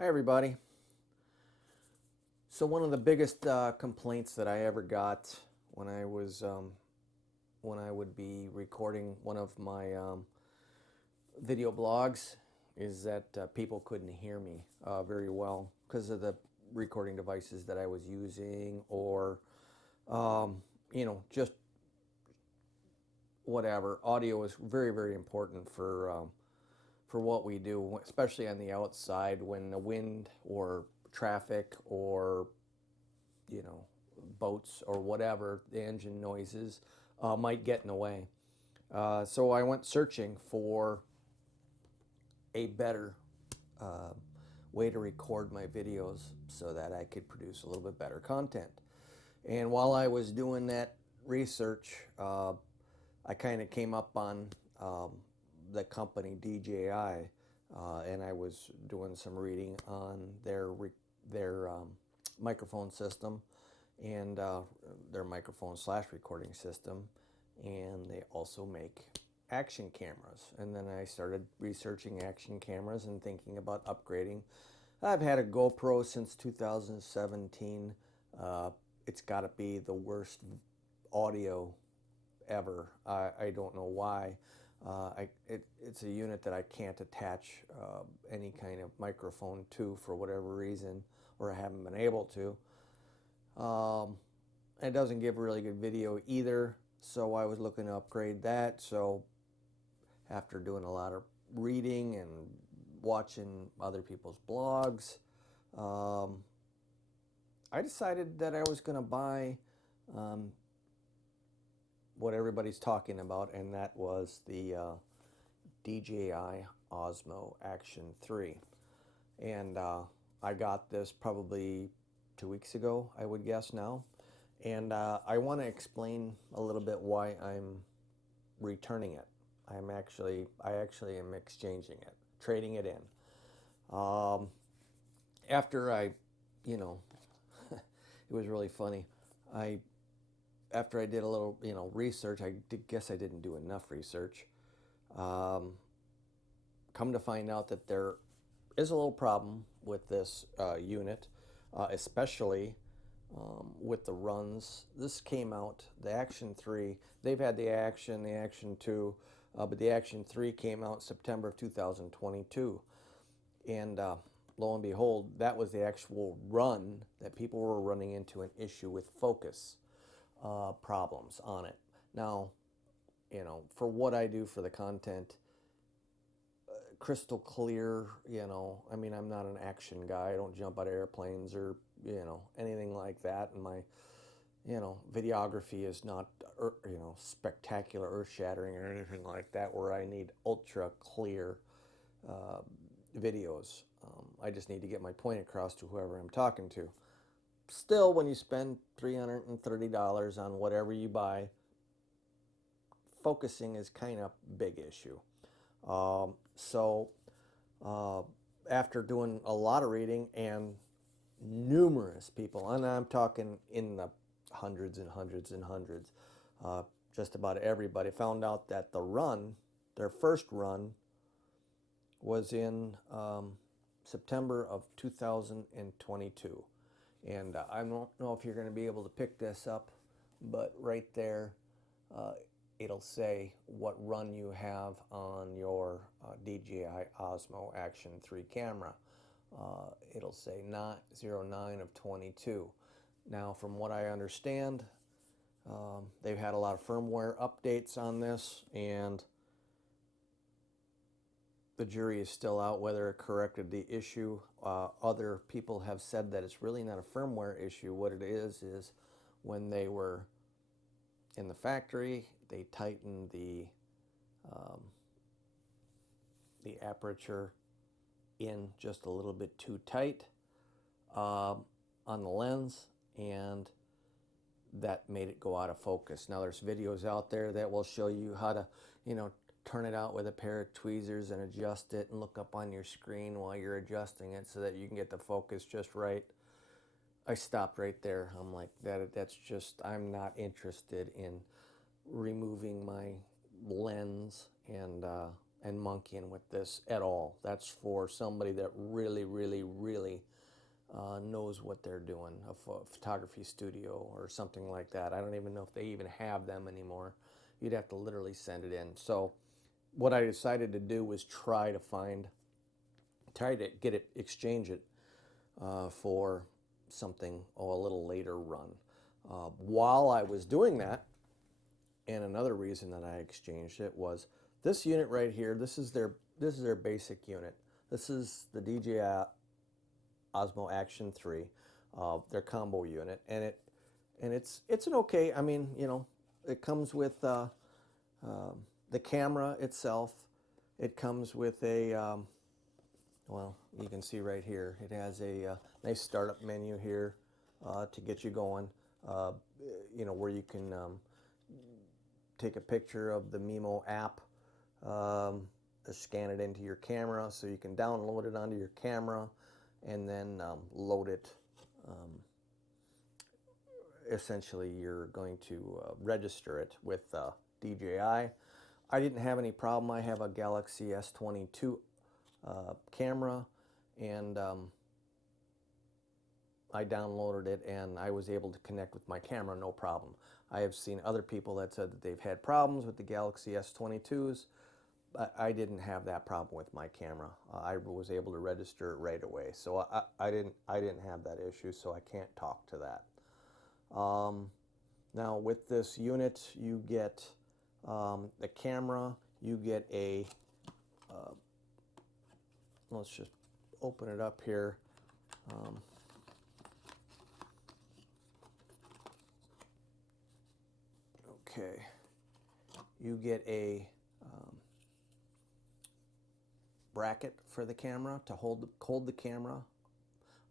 Hi everybody. So one of the biggest complaints that I ever got when when I would be recording one of my video blogs is that people couldn't hear me very well because of the recording devices that I was using, or just whatever. Audio is very important for what we do, especially on the outside when the wind or traffic or boats or whatever, the engine noises might get in the way. So I went searching for a better uh, way to record my videos so that I could produce a little bit better content. And while I was doing that research, I kind of came up on the company DJI, and I was doing some reading on their microphone system and their microphone slash recording system, and they also make action cameras. And then I started researching action cameras and thinking about upgrading. I've had a GoPro since 2017. It's got to be the worst audio ever. I don't know why. It's a unit that I can't attach any kind of microphone to for whatever reason, or I haven't been able to. It doesn't give really good video either, so I was looking to upgrade that. So after doing a lot of reading and watching other people's blogs, I decided that I was going to buy what everybody's talking about, and that was the DJI Osmo Action 3. And I got this probably 2 weeks ago, I would guess now. And I want to explain a little bit why I'm returning it. I actually am exchanging it, trading it in. After you know, it was really funny. I After I did a little, research, guess I didn't do enough research. Come to find out that there is a little problem with this unit, especially with the runs. This came out, the Action 3. They've had the Action 2, but the Action 3 came out in September of 2022. And lo and behold, that was the actual run that people were running into an issue with focus problems on it. Now, for what I do for the content, crystal clear, I mean, I'm not an action guy. I don't jump out of airplanes or, anything like that. And my, videography is not, spectacular, earth-shattering or anything like that where I need ultra clear videos. I just need to get my point across to whoever I'm talking to. Still, when you spend $330 on whatever you buy, focusing is kind of a big issue. So after doing a lot of reading and numerous people, and I'm talking in the hundreds and hundreds and hundreds, just about everybody found out that their first run was in September of 2022. And I don't know if you're going to be able to pick this up, but right there, it'll say what run you have on your DJI Osmo Action 3 camera. It'll say 09 of 22. Now, from what I understand, they've had a lot of firmware updates on this, and the jury is still out whether it corrected the issue. Other people have said that it's really not a firmware issue. What it is when they were in the factory, they tightened the aperture in just a little bit too tight on the lens, and that made it go out of focus. Now there's videos out there that will show you how to, turn it out with a pair of tweezers and adjust it and look up on your screen while you're adjusting it so that you can get the focus just right. I stopped right there. I'm like, that's just, I'm not interested in removing my lens and and monkeying with this at all. That's for somebody that really, really, really knows what they're doing, a photography studio or something like that. I don't even know if they even have them anymore. You'd have to literally send it in. So what I decided to do was try to get it, exchange it for something a little later run. While I was doing that, and another reason that I exchanged it was this unit right here. This is their basic unit. This is the DJI Osmo Action 3, their combo unit, and it's an okay. I mean, you know, it comes with the camera itself. It comes with a well, you can see right here. It has a nice startup menu here to get you going. You know, where you can take a picture of the Mimo app, scan it into your camera, so you can download it onto your camera, and then load it. Essentially, you're going to register it with DJI. I didn't have any problem. I have a Galaxy S22 camera, and I downloaded it, and I was able to connect with my camera no problem. I have seen other people that said that they've had problems with the Galaxy S22s. I didn't have that problem with my camera. I was able to register it right away, so I didn't have that issue. So I can't talk to that. Now with this unit, you get the camera. You get a let's just open it up here. Okay, you get a bracket for the camera to hold the camera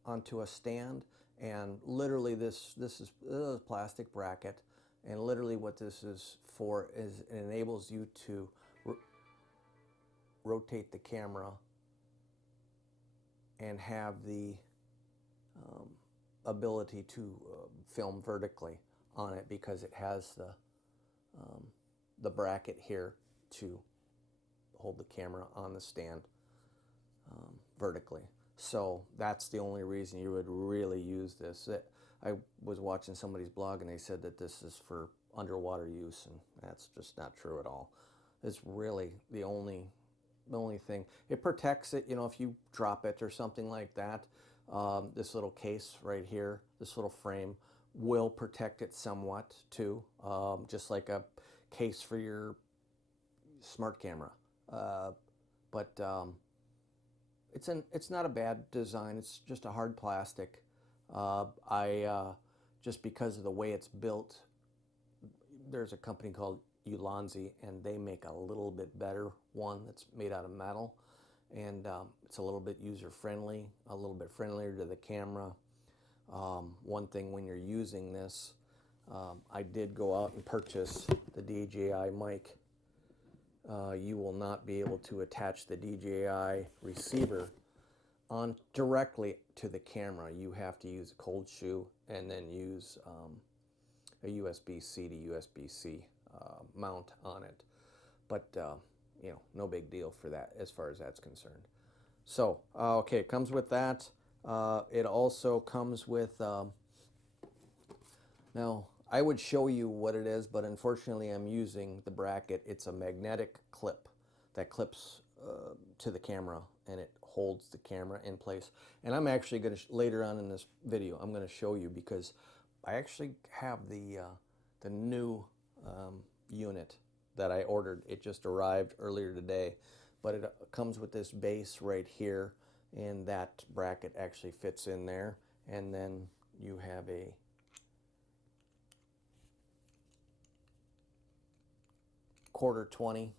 onto a stand, and literally this is a plastic bracket, and literally what this is for is it enables you to rotate the camera and have the ability to film vertically on it, because it has the bracket here to hold the camera on the stand vertically. So that's the only reason you would really use this. I was watching somebody's blog, and they said that this is for underwater use, and that's just not true at all. It's really the only thing. It protects it, you know, if you drop it or something like that. This little case right here, this little frame, will protect it somewhat too, just like a case for your smart camera. But it's not a bad design. It's just a hard plastic. Just because of the way it's built, there's a company called Ulanzi, and they make a little bit better one that's made out of metal, and it's a little bit user-friendly, a little bit friendlier to the camera. One thing when you're using this, I did go out and purchase the DJI mic. You will not be able to attach the DJI receiver on directly to the camera. You have to use a cold shoe and then use a USB-C to USB-C mount on it. But you know, no big deal for that as far as that's concerned. So okay, it comes with that. It also comes with now I would show you what it is, but unfortunately I'm using the bracket. It's a magnetic clip that clips to the camera, and it holds the camera in place. And I'm actually going to, later on in this video, I'm going to show you, because I actually have the new unit that I ordered. It just arrived earlier today, but it comes with this base right here, and that bracket actually fits in there, and then you have a quarter 20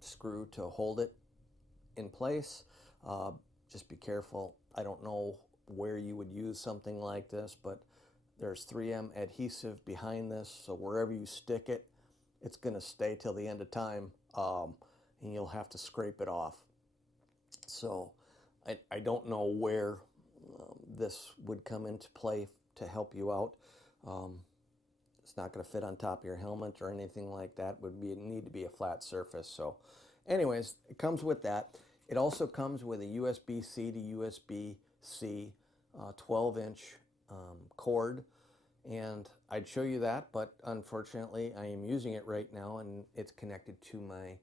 screw to hold it in place. Just be careful. I don't know where you would use something like this, but there's 3M adhesive behind this, so wherever you stick it, it's going to stay till the end of time, and you'll have to scrape it off. So I don't know where this would come into play to help you out. It's not going to fit on top of your helmet or anything like that. Would need to be a flat surface. So anyways, it comes with that. It also comes with a USB-C to USB-C 12-inch cord, and I'd show you that, but unfortunately I am using it right now, and it's connected to my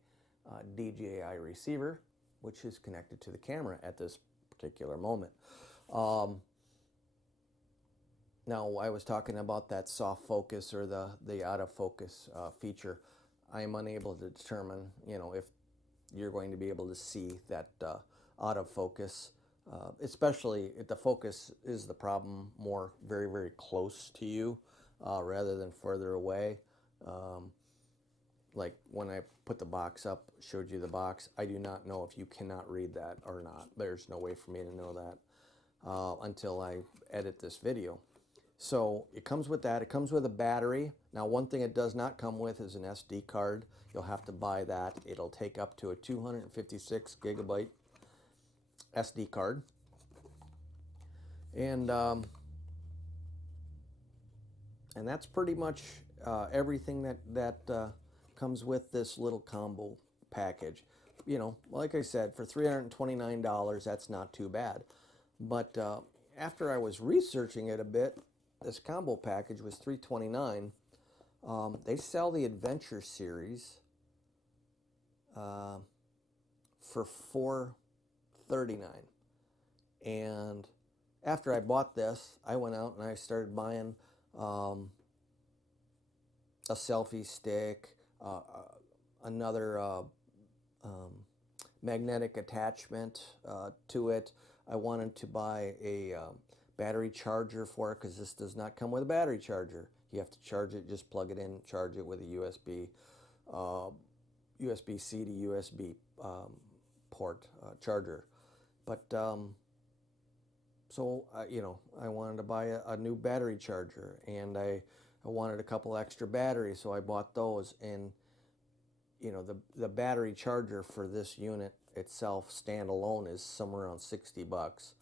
DJI receiver, which is connected to the camera at this particular moment. Now, I was talking about that soft focus or the out of focus feature. I am unable to determine, if you're going to be able to see that out of focus, especially if the focus is the problem more very, very close to you rather than further away. Like when I put the box up, showed you the box, I do not know if you cannot read that or not. There's no way for me to know that until I edit this video. So it comes with that. It comes with a battery. Now, one thing it does not come with is an SD card. You'll have to buy that. It'll take up to a 256 gigabyte SD card. And that's pretty much everything that comes with this little combo package. Like I said, for $329, that's not too bad. But after I was researching it a bit, this combo package was $329. They sell the Adventure series for $439. And after I bought this, I went out and I started buying a selfie stick, another magnetic attachment to it. I wanted to buy a battery charger for it, because this does not come with a battery charger. You have to charge it, just plug it in, charge it with a USB-C to USB port charger. But so I wanted to buy a new battery charger, and I wanted a couple extra batteries, so I bought those. And the battery charger for this unit itself standalone is somewhere around 60 bucks.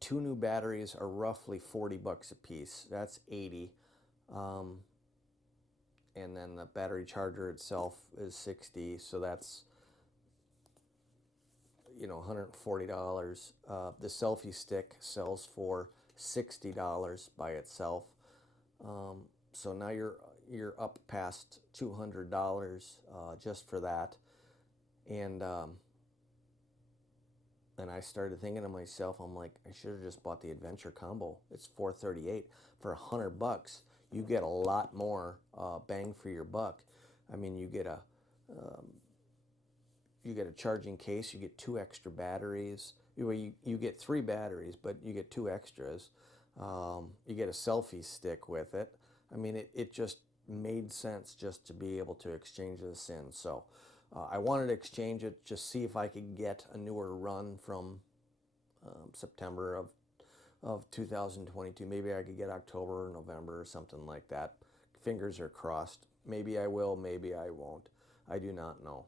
Two new batteries are roughly 40 bucks a piece. That's 80. And then the battery charger itself is 60, so that's $140. The selfie stick sells for $60 by itself. So now you're up past $200 just for that. And I started thinking to myself, I'm like, I should have just bought the Adventure combo. It's $438 for $100. You get a lot more bang for your buck. I mean, you get a charging case. You get 2 extra batteries. You get 3 batteries, but you get 2 extras. You get a selfie stick with it. I mean, it just made sense just to be able to exchange this in. So I wanted to exchange it, just see if I could get a newer run from September of 2022. Maybe I could get October or November or something like that. Fingers are crossed. Maybe I will, maybe I won't. I do not know.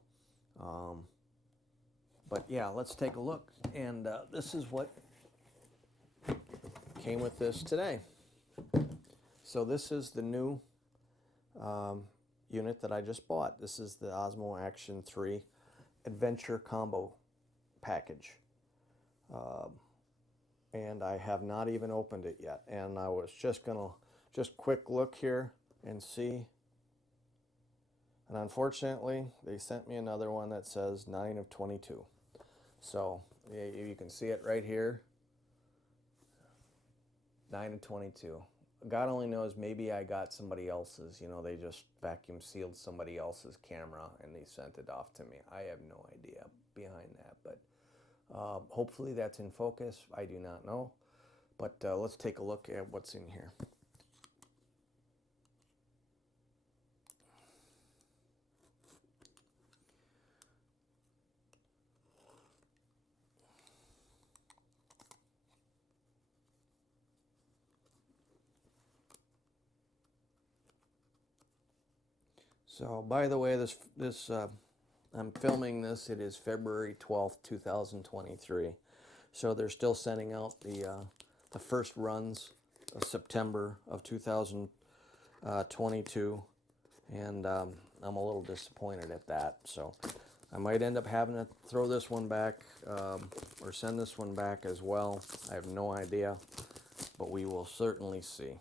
But yeah, let's take a look. And this is what came with this today. So this is the new unit that I just bought. This is the Osmo Action 3 Adventure Combo package. And I have not even opened it yet. And I was just gonna quick look here and see. And unfortunately, they sent me another one that says 9 of 22. So you can see it right here. 9 of 22. God only knows, maybe I got somebody else's, they just vacuum sealed somebody else's camera and they sent it off to me. I have no idea behind that, but hopefully that's in focus. I do not know, but let's take a look at what's in here. So, by the way, I'm filming this. It is February 12th, 2023. So they're still sending out the first runs of September of 2023. 22, and I'm a little disappointed at that. So I might end up having to throw this one back or send this one back as well. I have no idea, but we will certainly see.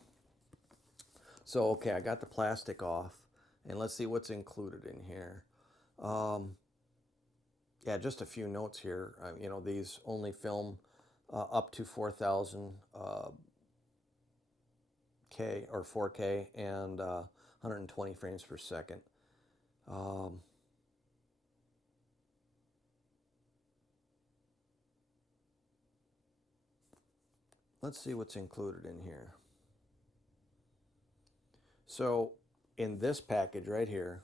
So, okay, I got the plastic off, and let's see what's included in here. Yeah, just a few notes here. You know, these only film up to 4,000 K or 4K and 120 frames per second. Let's see what's included in here. So in this package right here,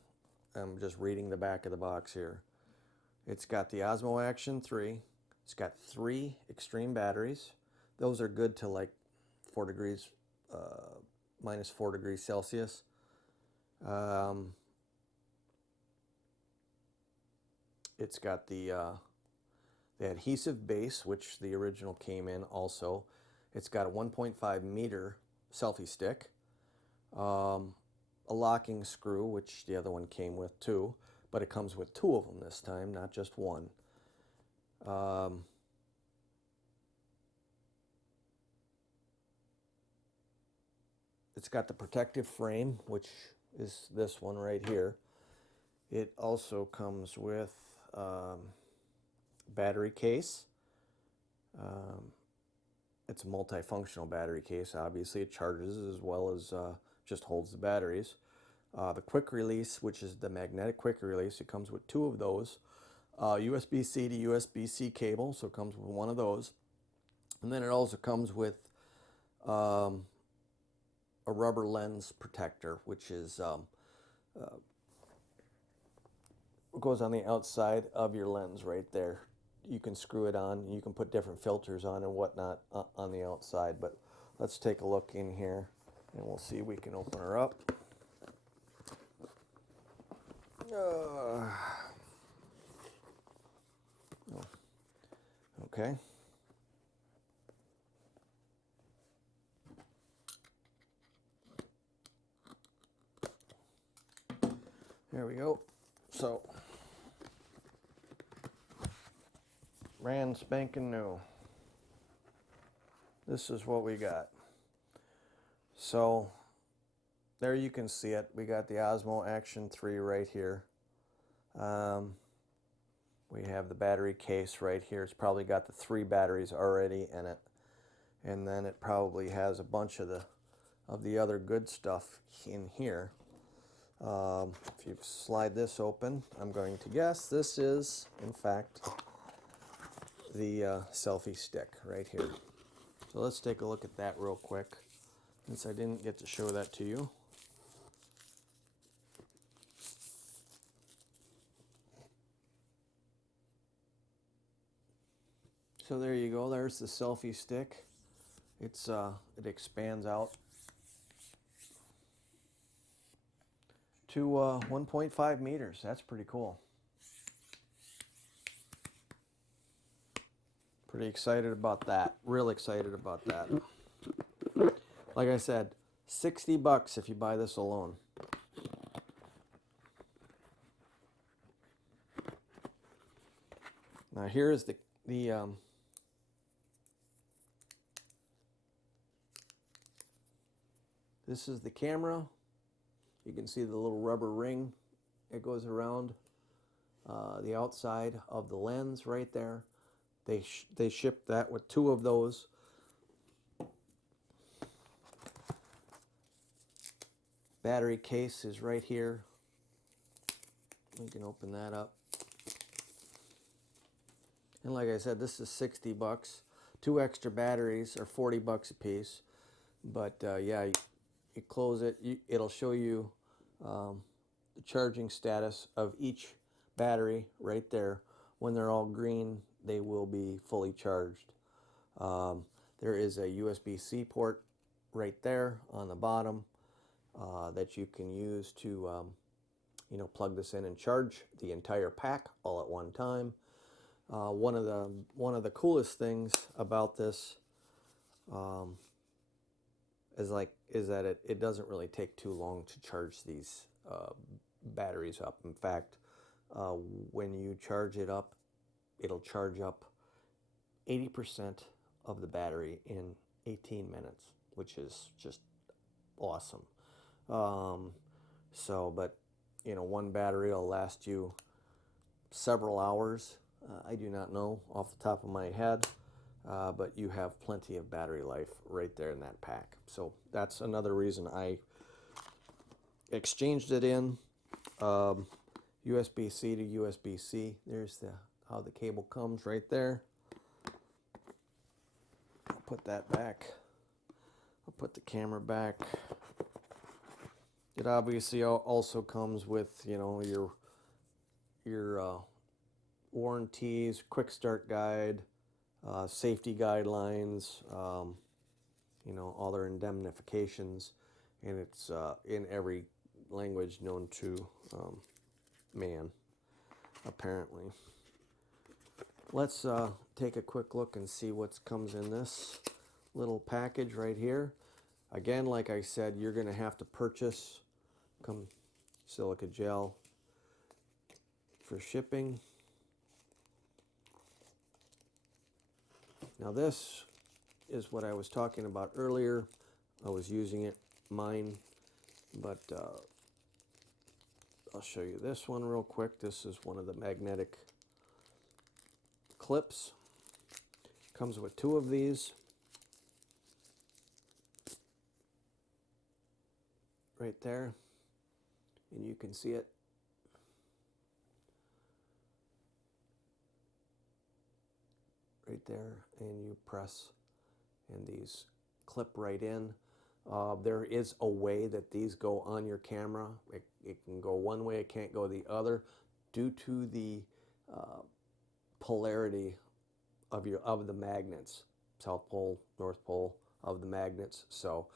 I'm just reading the back of the box here. It's got the Osmo Action 3. It's got 3 extreme batteries. Those are good to like 4 degrees, minus 4 degrees Celsius. It's got the adhesive base, which the original came in also. It's got a 1.5 meter selfie stick. A locking screw, which the other one came with too, but it comes with 2 of them this time, not just one. It's got the protective frame, which is this one right here. It also comes with battery case. It's a multifunctional battery case. Obviously, it charges as well as just holds the batteries. The quick release, which is the magnetic quick release, it comes with 2 of those. USB-C to USB-C cable, so it comes with 1 of those. And then it also comes with a rubber lens protector, which is goes on the outside of your lens right there. You can screw it on. You can put different filters on and whatnot on the outside. But let's take a look in here, and we'll see if we can open her up. Okay. There we go. So, brand spanking new. This is what we got. So, there you can see it. We got the Osmo Action 3 right here. We have the battery case right here. It's probably got the 3 batteries already in it. And then it probably has a bunch of the other good stuff in here. If you slide this open, I'm going to guess this is, in fact, the selfie stick right here. So let's take a look at that real quick, since I didn't get to show that to you. So there you go. There's the selfie stick. It expands out to 1.5 meters. That's pretty cool. Pretty excited about that. Real excited about that. Like I said, $60 if you buy this alone. Now here is the this is the camera. You can see the little rubber ring. It goes around the outside of the lens right there. They shipped that with 2 of those. Battery case is right here. We can open that up. And like I said, this is $60. 2 extra batteries are $40 a piece. But yeah, you close it, it'll show you the charging status of each battery right there. When they're all green, they will be fully charged. There is a USB-C port right there on the bottom that you can use to plug this in and charge the entire pack all at one time. One of the coolest things about this, is that it doesn't really take too long to charge these batteries up. In fact, when you charge it up, it'll charge up 80% of the battery in 18 minutes, which is just awesome. But one battery will last you several hours. I do not know off the top of my head, but you have plenty of battery life right there in that pack. So that's another reason I exchanged it in USB-C to USB-C. There's how the cable comes right there. I'll put that back. I'll put the camera back. It obviously also comes with your warranties, quick start guide, safety guidelines, all their indemnifications, and it's in every language known to man, apparently. Let's take a quick look and see what comes in this little package right here. Again, like I said, you're going to have to purchase silica gel for shipping. Now this is what I was talking about earlier. I was using mine, but I'll show you this one real quick. This is one of the magnetic clips. Comes with 2 of these. Right there. And you can see it. Right there. And you press and these clip right in. There is a way that these go on your camera. It can go one way, it can't go the other due to the polarity of the magnets, South Pole, North Pole of the magnets. So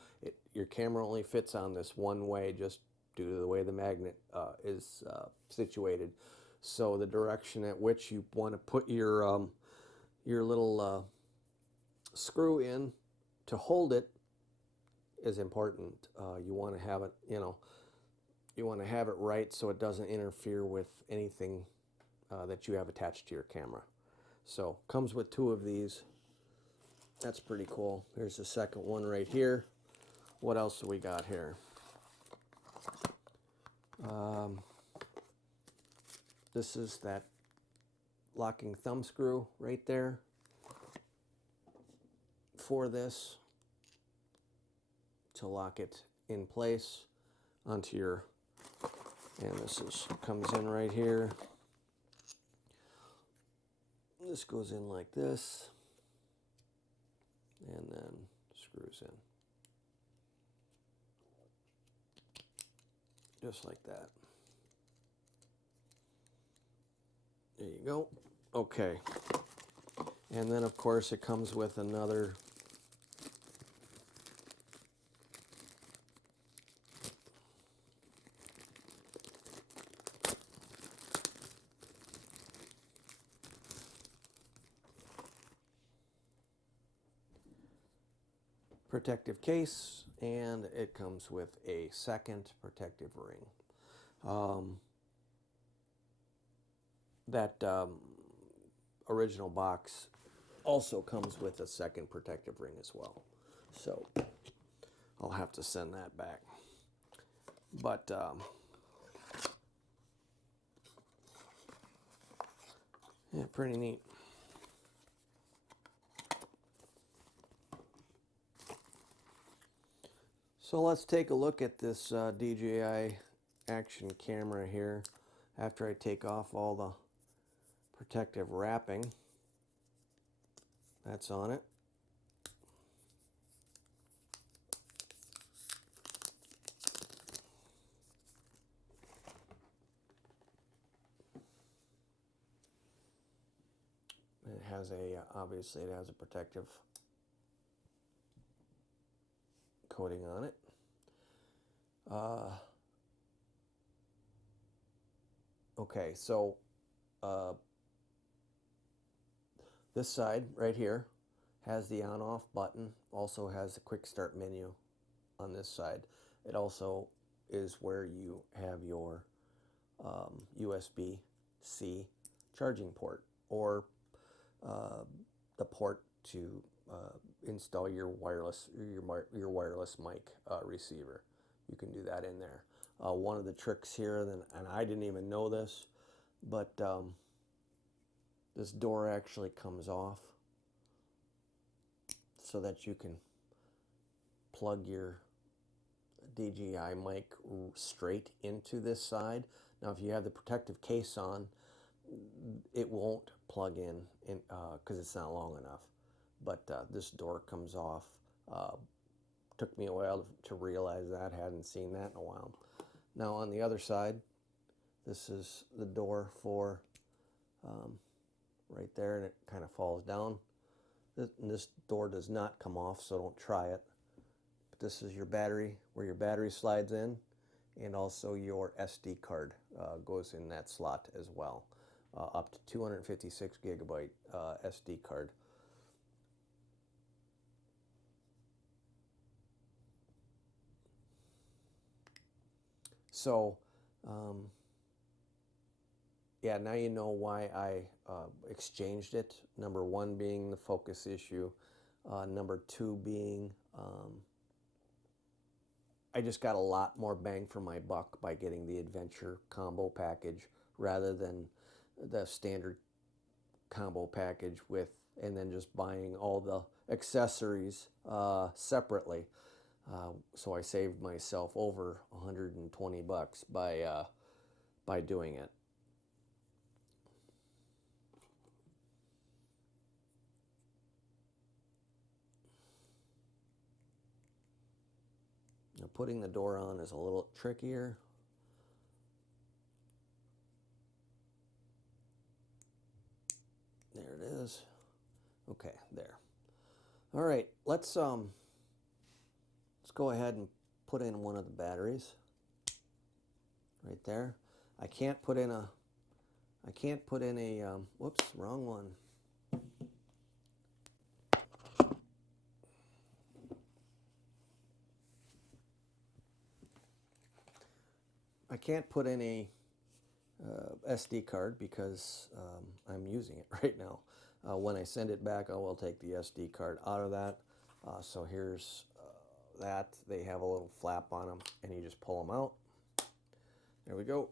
your camera only fits on this one way just due to the way the magnet is situated. So the direction at which you want to put your little screw in to hold it is important. You want to have it, you want to have it right so it doesn't interfere with anything that you have attached to your camera. So comes with 2 of these. That's pretty cool. Here's the second one right here. What else do we got here? This is that locking thumb screw right there for this to lock it in place onto your, and comes in right here. This goes in like this and then screws in just like that. There you go. Okay. And then of course it comes with another protective case, and it comes with a second protective ring. That original box also comes with a second protective ring as well. So I'll have to send that back. But yeah, pretty neat. So let's take a look at this DJI Action camera here after I take off all the protective wrapping that's on it. It has obviously it has a protective coating on it. Okay, so this side right here has the on-off button, also has the quick start menu on this side. It also is where you have your USB-C charging port, or the port to install your wireless mic receiver. You can do that in there. One of the tricks here, and I didn't even know this, but this door actually comes off so that you can plug your DJI mic straight into this side. Now, if you have the protective case on, it won't plug in because it's not long enough. But this door comes off. Took me a while to realize that. Hadn't seen that in a while. Now, on the other side, this is the door for right there, and it kind of falls down. This door does not come off, so don't try it. But this is your battery, where your battery slides in, and also your SD card goes in that slot as well. Up to 256 gigabyte SD card. So, yeah, now you know why I exchanged it. Number one being the focus issue. Number two being I just got a lot more bang for my buck by getting the adventure combo package rather than the standard combo package with, and then just buying all the accessories separately. So I saved myself over 120 bucks by doing it. Now, putting the door on is a little trickier. There it is. Okay, there. All right, let's go ahead and put in one of the batteries right there. I can't put in a whoops, wrong one. I can't put in a SD card because I'm using it right now. When I send it back, I will take the SD card out of that. So here's that. They have a little flap on them, and you just pull them out. There we go.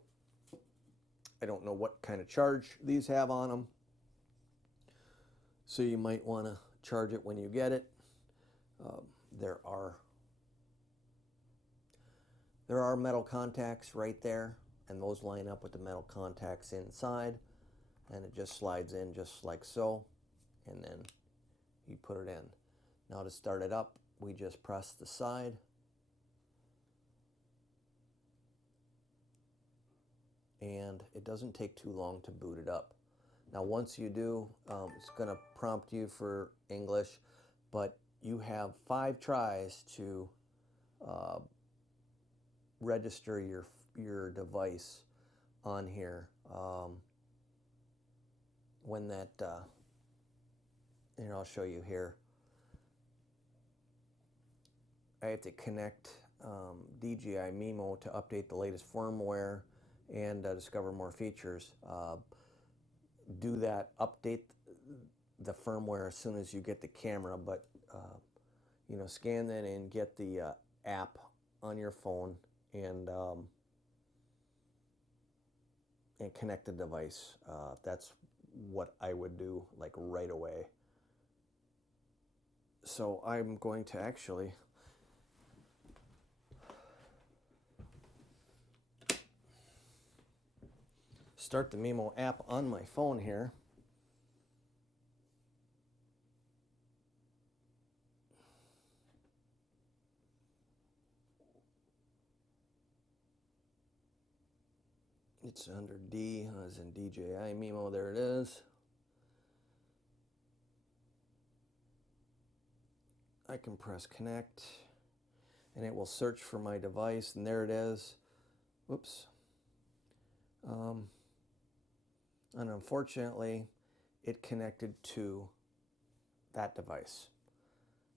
I don't know what kind of charge these have on them, so you might want to charge it when you get it. There are metal contacts right there, and those line up with the metal contacts inside, and it just slides in just like so, and then you put it in. Now, to start it up, we just press the side, and it doesn't take too long to boot it up. Now, once you do, it's going to prompt you for English, but you have 5 tries to register your device on here. When that, here, I'll show you here. I have to connect DJI Mimo to update the latest firmware and discover more features. Do that, update the firmware as soon as you get the camera, but you know, scan that in, get the app on your phone, and connect the device. That's what I would do, like, right away. So I'm going to actually start the Mimo app on my phone here. It's under D, as in DJI Mimo, there it is. I can press connect, and it will search for my device, and there it is. Whoops. And unfortunately, it connected to that device.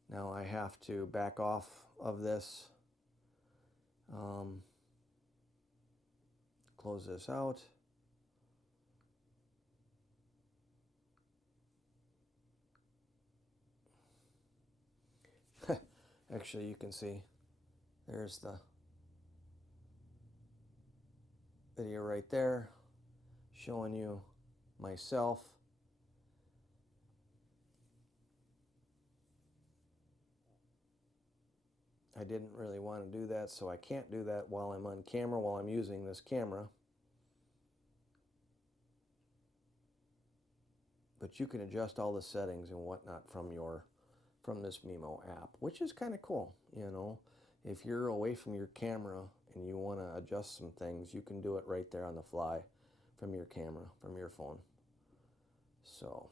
Now I have to back off of this Close this out. Actually, you can see there's the video right there showing you myself. I didn't really want to do that, so I can't do that while I'm on camera, while I'm using this camera. But you can adjust all the settings and whatnot from this Mimo app, which is kind of cool. You know, if you're away from your camera and you want to adjust some things, you can do it right there on the fly from your camera, from your phone. So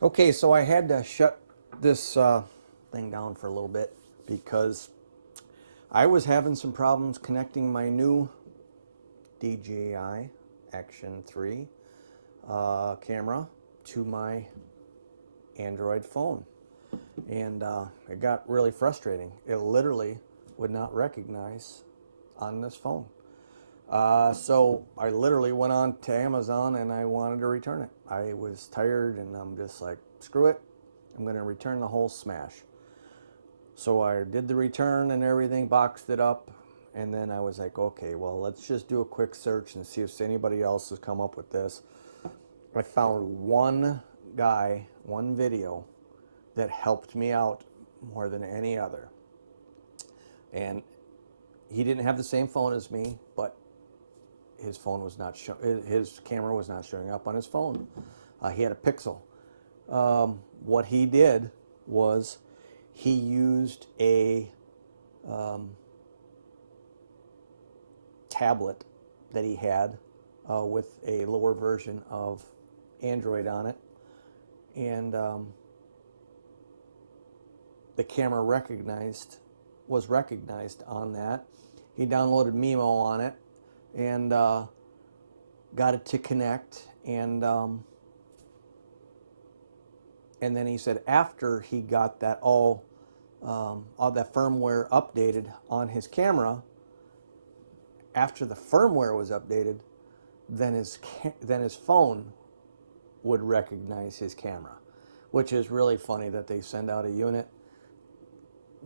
okay, so I had to shut this thing down for a little bit because I was having some problems connecting my new DJI Action 3 camera to my Android phone. And it got really frustrating. It literally would not recognize on this phone. So I literally went on to Amazon and I wanted to return it. I was tired and I'm just like, screw it. I'm going to return the whole smash. So I did the return and everything, boxed it up, and then I was like, okay, well, let's just do a quick search and see if anybody else has come up with this. I found one guy, one video that helped me out more than any other. And he didn't have the same phone as me, but his phone was not his camera was not showing up on his phone. He had a Pixel. What he did was he used a tablet that he had with a lower version of Android on it, and the camera was recognized on that. He downloaded Mimo on it and got it to connect, and then he said after he got that all that firmware updated on his camera, after the firmware was updated, then his phone would recognize his camera, which is really funny that they send out a unit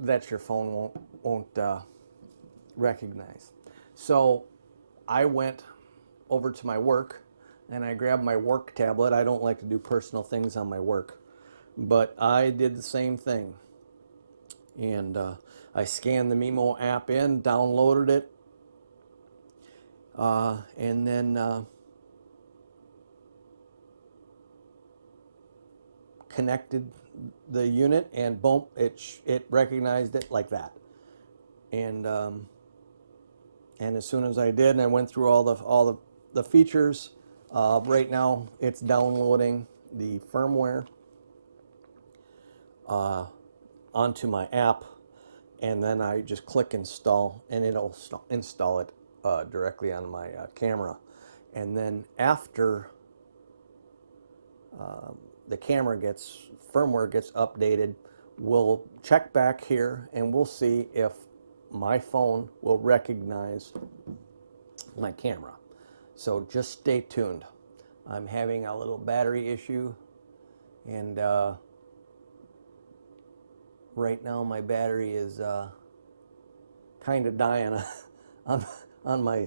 that your phone won't recognize. So I went over to my work and I grabbed my work tablet. I don't like to do personal things on my work, but I did the same thing. And I scanned the Mimo app in, downloaded it, and then connected the unit, and boom, it recognized it like that. And as soon as I did, and I went through all the features, right now it's downloading the firmware onto my app, and then I just click install, and it'll install it directly on my camera. And then after the firmware gets updated, we'll check back here and we'll see if my phone will recognize my camera. So just stay tuned. I'm having a little battery issue, and right now my battery is kind of dying on my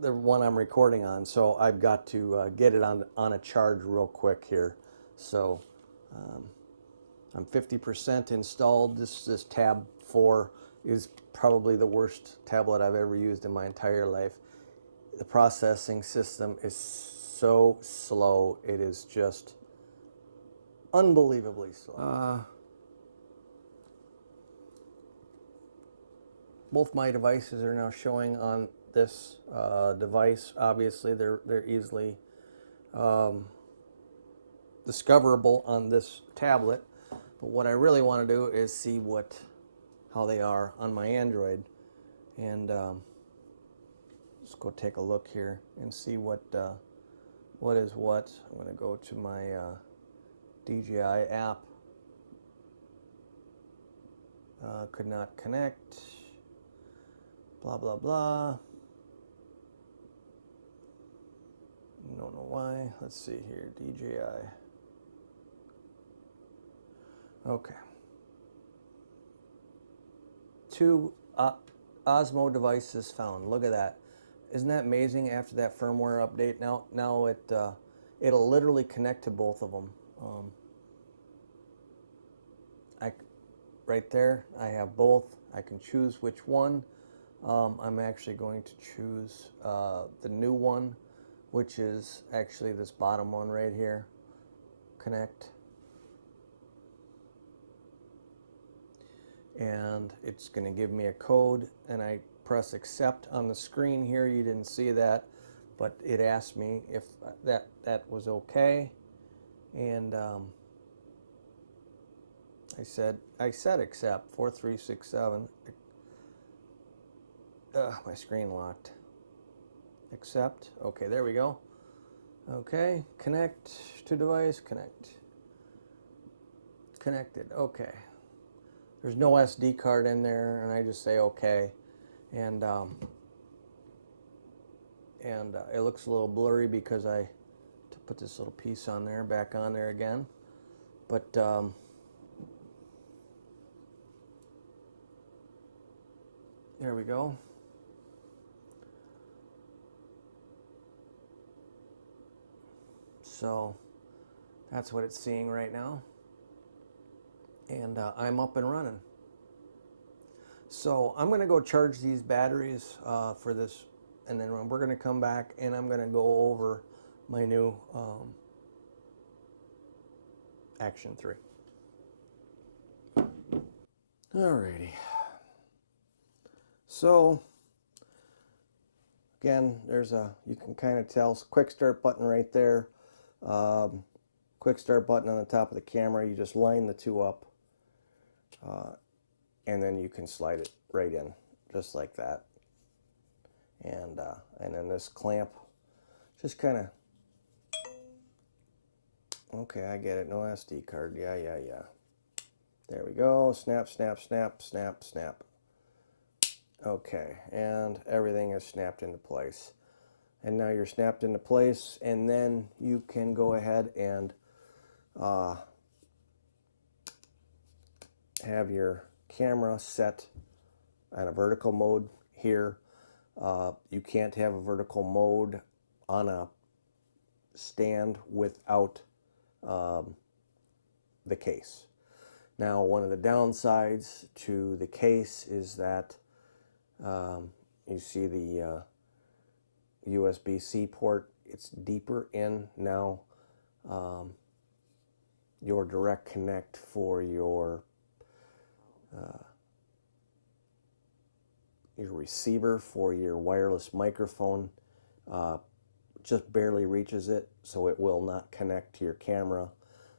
the one I'm recording on, so I've got to get it on a charge real quick here. So I'm 50% installed. This Tab 4 is probably the worst tablet I've ever used in my entire life. The processing system is so slow. It is just unbelievably slow. Both my devices are now showing on this device. Obviously, they're easily discoverable on this tablet. But what I really want to do is see how they are on my Android, and let's go take a look here and see what is what. I'm going to go to my DJI app could not connect, blah blah blah. Don't know why. Let's see here, DJI. Okay. 2 Osmo devices found. Look at that. Isn't that amazing? After that firmware update, now it'll literally connect to both of them. Right there, I have both. I can choose which one. I'm actually going to choose the new one, which is actually this bottom one right here. Connect. And it's going to give me a code, and I press accept on the screen here. You didn't see that, but it asked me if that was okay, and I said accept. 4367. My screen locked. Accept. Okay, there we go. Okay, connect to device. Connect. It's connected. Okay. There's no SD card in there, and I just say okay, and it looks a little blurry because I to put this little piece on there, back on there again, but there we go. So that's what it's seeing right now. And I'm up and running. So I'm going to go charge these batteries for this, and then we're going to come back and I'm going to go over my new Action 3. Alrighty. So again, you can kind of tell, quick start button right there. Quick start button on the top of the camera. You just line the two up. And then you can slide it right in, just like that. And then this clamp, just kind of, okay, I get it, no SD card, yeah. There we go, snap, snap, snap, snap, snap. Okay, and everything is snapped into place. And now you're snapped into place, and then you can go ahead and have your camera set on a vertical mode here. You can't have a vertical mode on a stand without the case. Now, one of the downsides to the case is that you see the USB-C port. It's deeper in now. Your direct connect for your receiver for your wireless microphone just barely reaches it, so it will not connect to your camera.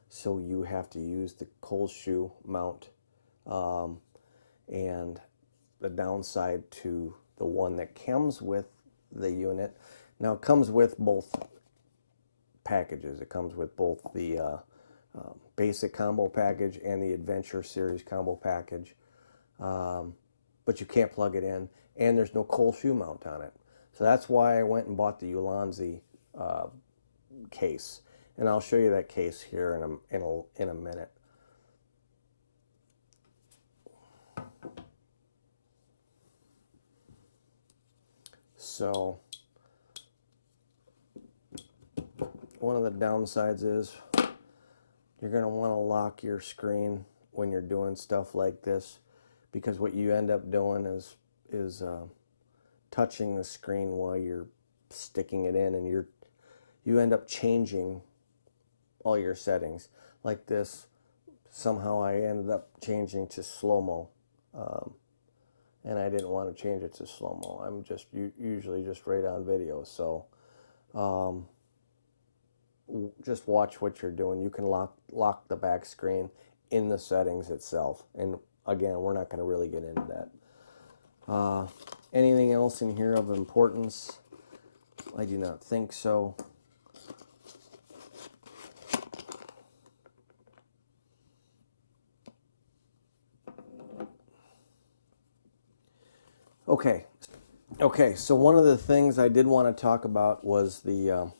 So you have to use the cold shoe mount. And the downside to the one that comes with the unit, now it comes with both packages. It comes with both the basic combo package and the Adventure Series combo package. But you can't plug it in, and there's no cold shoe mount on it. So that's why I went and bought the Ulanzi case, and I'll show you that case here in a minute. So one of the downsides is you're going to want to lock your screen when you're doing stuff like this, because what you end up doing is touching the screen while you're sticking it in, and you end up changing all your settings. Like this, somehow I ended up changing to slow-mo, and I didn't want to change it to slow-mo. I'm just usually just right on video. So just watch what you're doing. You can lock the back screen in the settings itself, and again, we're not going to really get into that. Anything else in here of importance? I do not think so. Okay. Okay, so one of the things I did want to talk about was the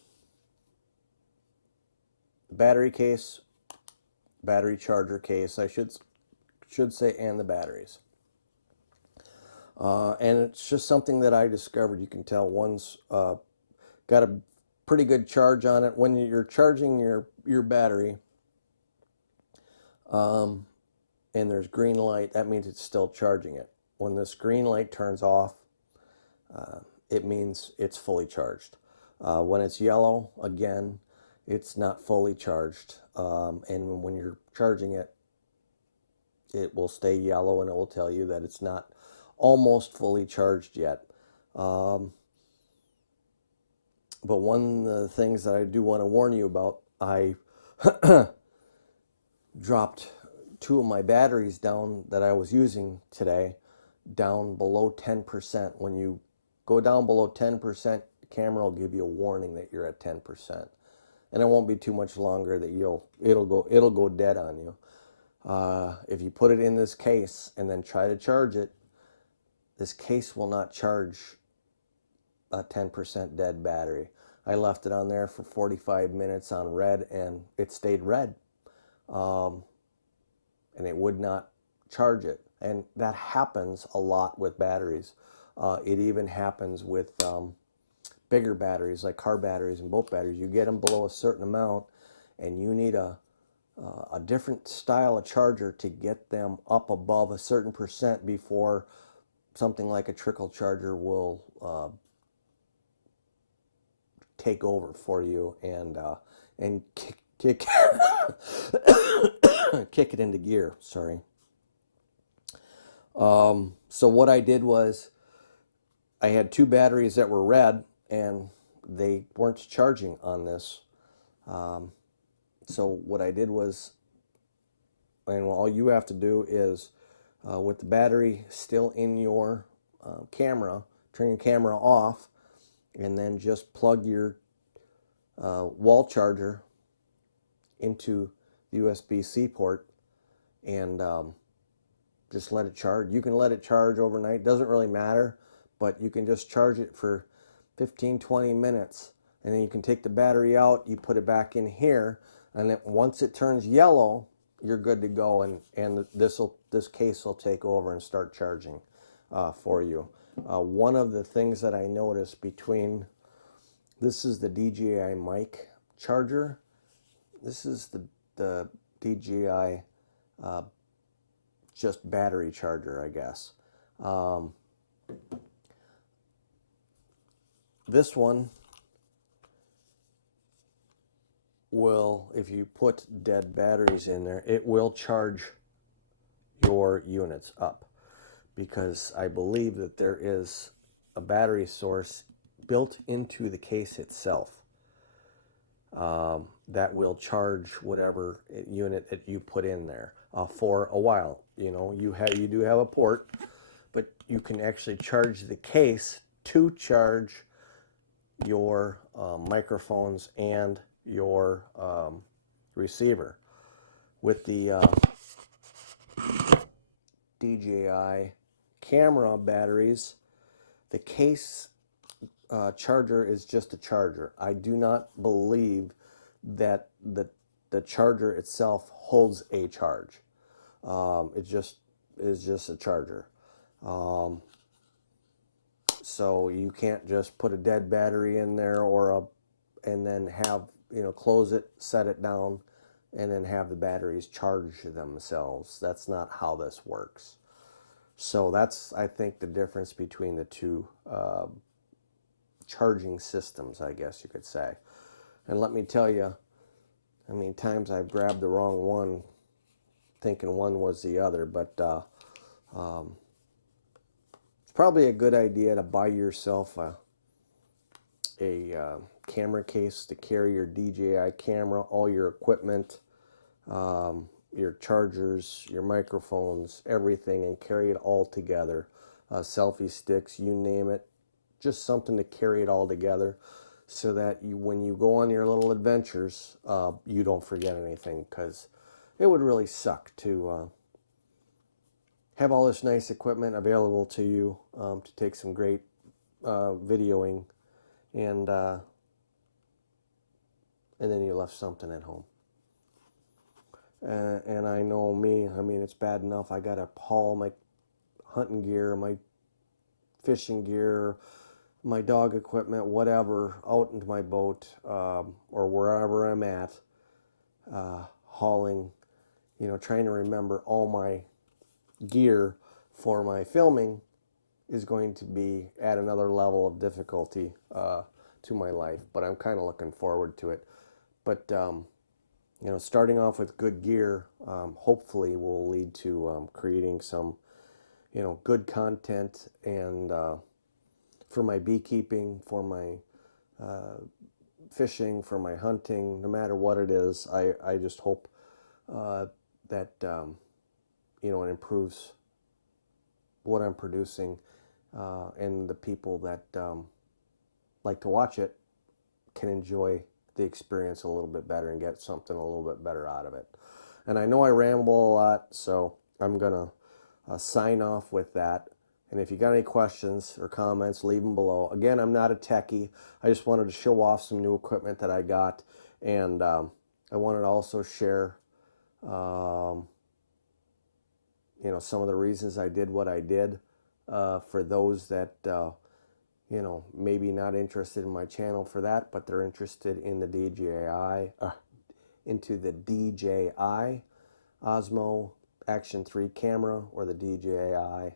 battery case, battery charger case, I should say, and the batteries. And it's just something that I discovered. You can tell one's got a pretty good charge on it. When you're charging your battery, and there's green light, that means it's still charging it. When this green light turns off, it means it's fully charged. When it's yellow, again, it's not fully charged. And when you're charging it, it will stay yellow and it will tell you that it's not almost fully charged yet. But one of the things that I do want to warn you about, I dropped two of my batteries down that I was using today down below 10%. When you go down below 10%, the camera will give you a warning that you're at 10%. And it won't be too much longer that it'll go dead on you. If you put it in this case and then try to charge it, this case will not charge a 10% dead battery. I left it on there for 45 minutes on red and it stayed red. And it would not charge it. And that happens a lot with batteries. It even happens with bigger batteries like car batteries and boat batteries. You get them below a certain amount and you need a different style of charger to get them up above a certain percent before something like a trickle charger will take over for you and kick kick it into gear. Sorry. So what I did was I had two batteries that were red and they weren't charging on this. So what I did was, and all you have to do is with the battery still in your camera, turn your camera off and then just plug your wall charger into the USB-C port and just let it charge. You can let it charge overnight, doesn't really matter, but you can just charge it for 15-20 minutes and then you can take the battery out, you put it back in here, and then once it turns yellow, you're good to go, and this case will take over and start charging for you. One of the things that I noticed between, this is the DJI mic charger, this is the DJI just battery charger, I guess. This one will, if you put dead batteries in there, it will charge your units up, because I believe that there is a battery source built into the case itself that will charge whatever unit that you put in there for a while. You know, you do have a port, but you can actually charge the case to charge your microphones and your receiver. With the DJI camera batteries, the case charger is just a charger. I do not believe that the charger itself holds a charge. It just is just a charger. So you can't just put a dead battery in there and then have, close it, set it down, and then have the batteries charge themselves. That's not how this works. So that's, I think, the difference between the two charging systems, I guess you could say. And let me tell you, how many times I've grabbed the wrong one thinking one was the other, but it's probably a good idea to buy yourself a camera case to carry your DJI camera, all your equipment, your chargers, your microphones, everything, and carry it all together. Selfie sticks, you name it, just something to carry it all together so that when you go on your little adventures, you don't forget anything, because it would really suck to have all this nice equipment available to you to take some great videoing, and uh, and then you left something at home. And I know me, I mean, it's bad enough I got to haul my hunting gear, my fishing gear, my dog equipment, whatever, out into my boat or wherever I'm at, hauling, trying to remember all my gear for my filming is going to be at another level of difficulty to my life. But I'm kind of looking forward to it. But starting off with good gear hopefully will lead to creating some, good content and for my beekeeping, for my fishing, for my hunting, no matter what it is. I just hope that it improves what I'm producing, and the people that like to watch it can enjoy the experience a little bit better and get something a little bit better out of it. And I know I ramble a lot, so I'm going to sign off with that. And if you got any questions or comments, leave them below. Again, I'm not a techie. I just wanted to show off some new equipment that I got. And I wanted to also share, um, some of the reasons I did what I did for those that, maybe not interested in my channel for that, but they're interested in the DJI Osmo Action 3 camera or the DJI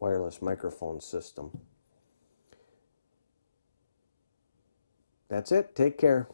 wireless microphone system. That's it. Take care.